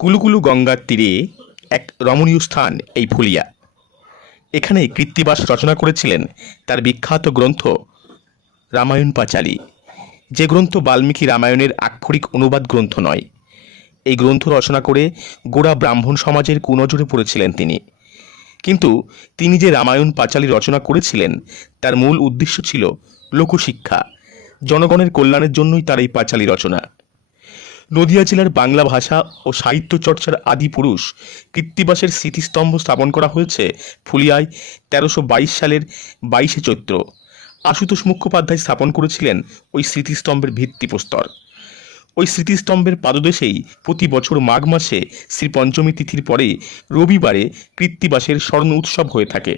কুলুকুলু গঙ্গার তীরে এক রমণীয় স্থান এই ফুলিয়া। এখানে কৃত্তিবাস রচনা করেছিলেন তার বিখ্যাত গ্রন্থ রামায়ণ পাঁচালী যে গ্রন্থ বাল্মীকি রামায়ণের আক্ষরিক অনুবাদ গ্রন্থ নয়। এই গ্রন্থ রচনা করে গোড়া ব্রাহ্মণ সমাজের কুনজরে পড়েছিলেন তিনি। কিন্তু তিনি যে রামায়ণ পাঁচালী রচনা করেছিলেন, তার মূল উদ্দেশ্য ছিল লোকশিক্ষা। জনগণের কল্যাণের জন্যই তার এই পাঁচালী রচনা। নদিয়া জেলার বাংলা ভাষা ও সাহিত্য চর্চার আদি পুরুষ কৃত্তিবাসের স্মৃতিস্তম্ভ স্থাপন করা হয়েছে ফুলিয়ায় তেরোশো বাইশ সালের বাইশে চৈত্র। আশুতোষ মুখোপাধ্যায় স্থাপন করেছিলেন ওই স্মৃতিস্তম্ভের ভিত্তিপ্রস্তর ওই স্মৃতিস্তম্ভের পাদদেশেই প্রতি বছর মাঘ মাসে শ্রী পঞ্চমী তিথির পরে রবিবারে কৃত্তিবাসের স্বর্ণ উৎসব হয়ে থাকে।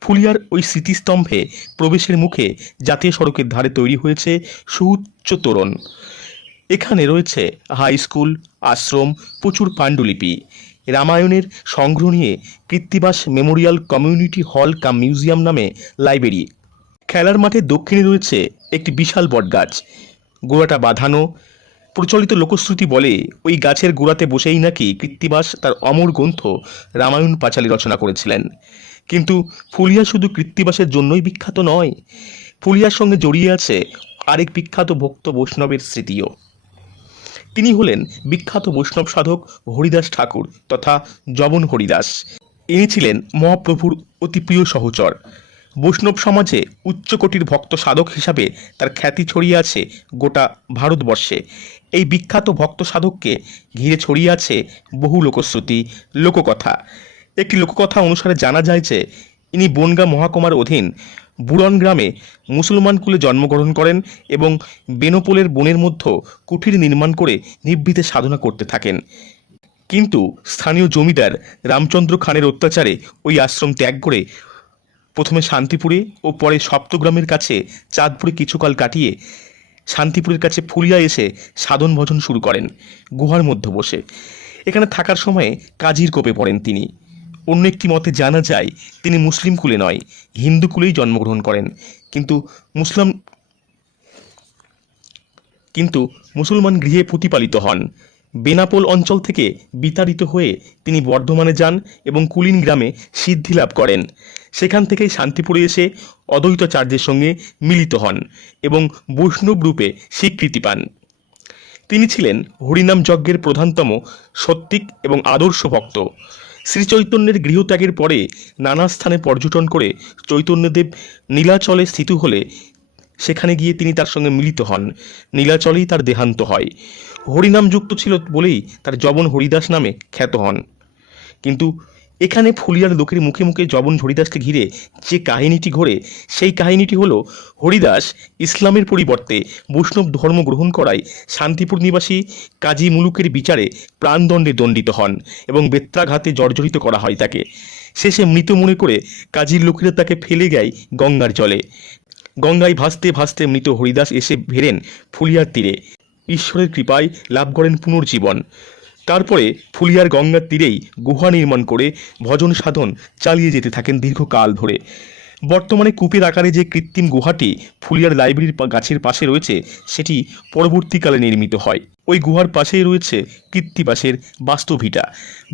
ফুলিয়ার ওই স্মৃতিস্তম্ভে প্রবেশের মুখে জাতীয় সড়কের ধারে তৈরি হয়েছে সুউচ্চ তোরণ। এখানে রয়েছে হাই স্কুল আশ্রম, প্রচুর পাণ্ডুলিপি। রামায়ণের সংগ্রহ নিয়ে কৃত্তিবাস মেমোরিয়াল কমিউনিটি হল কাম মিউজিয়াম নামে লাইব্রেরি। খেলার মাঠে দক্ষিণে রয়েছে একটি বিশাল বটগাছ। গোড়াটা বাঁধানো। প্রচলিত লোকশ্রুতি বলে ওই গাছের গোড়াতে বসেই নাকি কৃত্তিবাস তার অমর গ্রন্থ রামায়ণ পাঁচালী রচনা করেছিলেন। কিন্তু ফুলিয়া শুধু কৃত্তিবাসের জন্যই বিখ্যাত নয়, ফুলিয়ার সঙ্গে জড়িয়ে আছে আরেক বিখ্যাত ভক্ত বৈষ্ণবের স্মৃতিও। তিনি হলেন বিখ্যাত বৈষ্ণব সাধক হরিদাস ঠাকুর তথা জবন হরিদাস। ইনি ছিলেন মহাপ্রভুর অতি প্রিয় সহচর। বৈষ্ণব সমাজে উচ্চকোটির ভক্ত সাধক হিসাবে তার খ্যাতি ছড়িয়ে আছে গোটা ভারতবর্ষে। এই বিখ্যাত ভক্ত সাধককে ঘিরে ছড়িয়ে আছে বহু লোকশ্রুতি, লোককথা। একটি লোককথা অনুসারে জানা যায় যে, ইনি বনগা মহাকুমার অধীন বুড়ন গ্রামে মুসলমান কুলে জন্মগ্রহণ করেন এবং বেনোপোলের বনের মধ্যে কুঠির নির্মাণ করে নিভৃতে সাধনা করতে থাকেন। কিন্তু স্থানীয় জমিদার রামচন্দ্র খানের অত্যাচারে ওই আশ্রম ত্যাগ করে প্রথমে শান্তিপুরে ও পরে সপ্তগ্রামের কাছে চাঁদপুরে কিছুকাল কাটিয়ে শান্তিপুরের কাছে ফুলিয়া এসে সাধন ভজন শুরু করেন, গুহার মধ্যে বসে। এখানে থাকার সময়ে কাজীর কোপে পড়েন তিনি। অন্য একটি মতে জানা যায়, তিনি মুসলিম কুলে নয়, হিন্দু কুলেই জন্মগ্রহণ করেন। কিন্তু মুসলাম কিন্তু মুসলমান গৃহে প্রতিপালিত হন। বেনাপোল অঞ্চল থেকে বিতাড়িত হয়ে তিনি বর্ধমানে যান এবং কুলিন গ্রামে সিদ্ধি লাভ করেন। সেখান থেকেই শান্তিপুরে এসে অদ্বৈতাচার্যের সঙ্গে মিলিত হন এবং বৈষ্ণব রূপে স্বীকৃতি পান। তিনি ছিলেন হরিনাম যজ্ঞের প্রধানতম সত্ত্বিক এবং আদর্শ ভক্ত। শ্রী চৈতন্যের গৃহত্যাগের পরে নানা স্থানে পর্যটন করে চৈতন্যদেব নীলাচলে স্থিত হলে সেখানে গিয়ে তিনি তার সঙ্গে মিলিত হন। নীলাচলেই তার দেহান্ত হয়। হরিনামযুক্ত ছিল বলেই তার জবন হরিদাস নামে খ্যাত হন। কিন্তু এখানে ফুলিয়ার লোকের মুখে মুখে জবন হরিদাসকে ঘিরে যে কাহিনীটি ঘোরে, সেই কাহিনীটি হলো হরিদাস ইসলামের পরিবর্তে বৈষ্ণব ধর্ম গ্রহণ করায় শান্তিপুর নিবাসী কাজী মুলুকের বিচারে প্রাণদণ্ডে দণ্ডিত হন এবং বেত্রাঘাতে জর্জরিত করা হয় তাকে। শেষে মৃত মনে করে কাজীর লোকেরা তাকে ফেলে দেয় গঙ্গার জলে। গঙ্গায় ভাসতে ভাসতে মৃত হরিদাস এসে ভেরেন ফুলিয়ার তীরে। ঈশ্বরের কৃপায় লাভ করেন পুনর্জীবন। তারপরে ফুলিয়ার গঙ্গার তীরেই গুহা নির্মাণ করে ভজন সাধন চালিয়ে যেতে থাকেন দীর্ঘকাল ধরে। বর্তমানে কূপের আকারে যে কৃত্রিম গুহাটি ফুলিয়ার লাইব্রেরির গাছের পাশে রয়েছে, সেটি পরবর্তীকালে নির্মিত হয়। ওই গুহার পাশেই রয়েছে কৃত্তিবাসের বাস্তভিটা।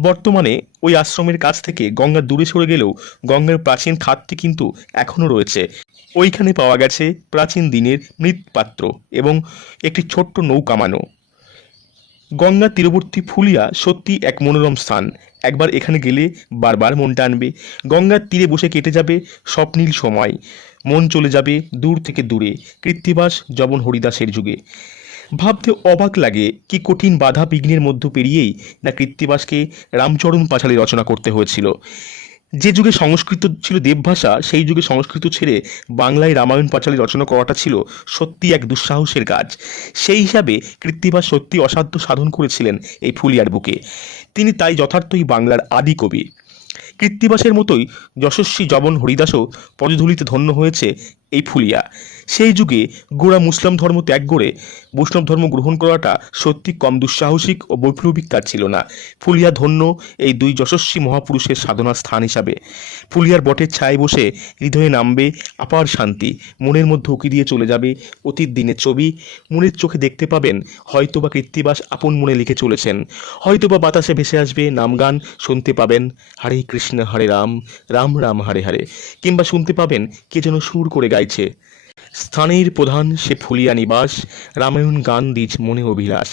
বর্তমানে ওই আশ্রমের কাছ থেকে গঙ্গা দূরে সরে গেলেও গঙ্গার প্রাচীন খাতটি কিন্তু এখনও রয়েছে। ওইখানে পাওয়া গেছে প্রাচীন দিনের মৃৎপাত্র এবং একটি ছোট্ট নৌকামানো গঙ্গা তীরবর্তী ফুলিয়া সত্যি এক মনোরম স্থান। একবার এখানে গেলে বারবার মন টানবে। গঙ্গার তীরে বসে কেটে যাবে স্বপ্নীল সময়। মন চলে যাবে দূর থেকে দূরে। কৃত্তিবাস জবন হরিদাসের যুগে। ভাবতে অবাক লাগে কি কঠিন বাধা বিঘ্নের মধ্য পেরিয়েই না কৃত্তিবাসকে রামচরণ পাঁচালী রচনা করতে হয়েছিল। যে যুগে সংস্কৃত ছিল দেবভাষা, সেই যুগে সংস্কৃত ছেড়ে বাংলায় রামায়ণ পাঁচালী রচনা করাটা ছিল সত্যি এক দুঃসাহসের কাজ। সেই হিসাবে কৃত্তিবাস সত্যি অসাধ্য সাধন করেছিলেন এই ফুলিয়ার বুকে। তিনি তাই যথার্থই বাংলার আদি কবি। কৃত্তিবাসের মতোই যশস্বী জবন হরিদাসও পদধূলিতে ধন্য হয়েছে এই ফুলিয়া। সেই যুগে গোড়া মুসলিম ধর্ম ত্যাগ করে বৈষ্ণব ধর্ম গ্রহণ করাটা সত্যি কম দুঃসাহসিক ও বৈপ্লবিক কাজ ছিল না। ফুলিয়া ধন্য এই দুই যশস্বী মহাপুরুষের সাধনার স্থান হিসাবে। ফুলিয়ার বটের ছায় বসে হৃদয়ে নামবে আপার শান্তি, মনের মধ্যে উকি দিয়ে চলে যাবে অতীত দিনের ছবি। মনের চোখে দেখতে পাবেন হয়তোবা কৃত্তিবাস আপন মনে লিখে চলেছেন। হয়তোবা বাতাসে ভেসে আসবে নামগান শুনতে পাবেন হরে কৃষ্ণ, হরে রাম রাম রাম, হরে হরে। কিংবা শুনতে পাবেন কে যেন সুর করে গাইছে। স্থানের প্রধান সে ফুলিয়া নিবাস রামায়ণ গান দিজ মনে অভিলাষ।